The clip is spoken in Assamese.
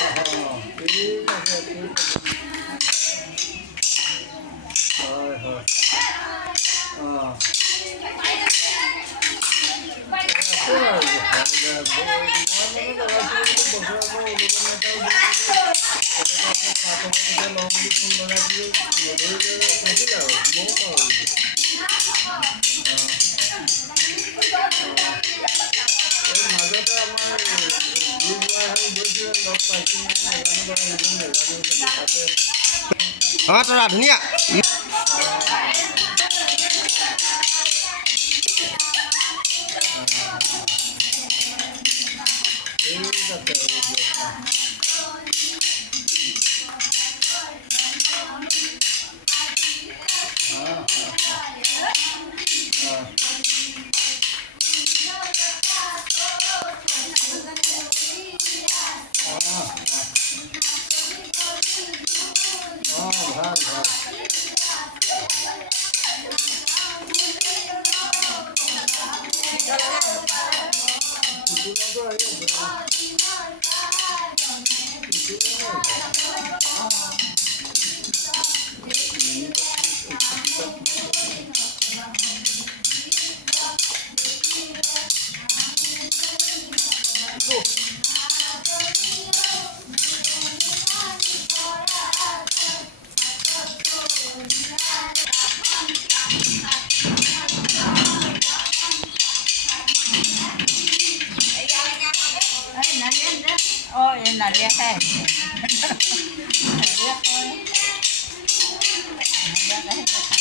ঠিক আছে ঠিক আছে হয় হয় অঁ আছে আৰু মই মানে লগাইছিলোঁ বোলো বছৰেকৰ উদগনি এটাও দিওঁ বোলো তেনেকৈ আকৌ খা খবৰটোকে লওঁ বুলি ফোন লগাইছিলোঁ নধৰিলে থাকিল আৰু ময়ো পাহৰিলোঁ এই মাজতে আমাৰ যি যোৱা হৈ গৈছিলে লগ পাইছোঁ নাজানো বাৰু সেইজন নাজানো কিন্তু তাতে অঁ তৰা ধুনীয়া ঠিক আছে হ'ব দিয়ক ভাল ভাল পুতুলাটো আহি Oh, yun na, lihat. Lihat ko. Lihat ko.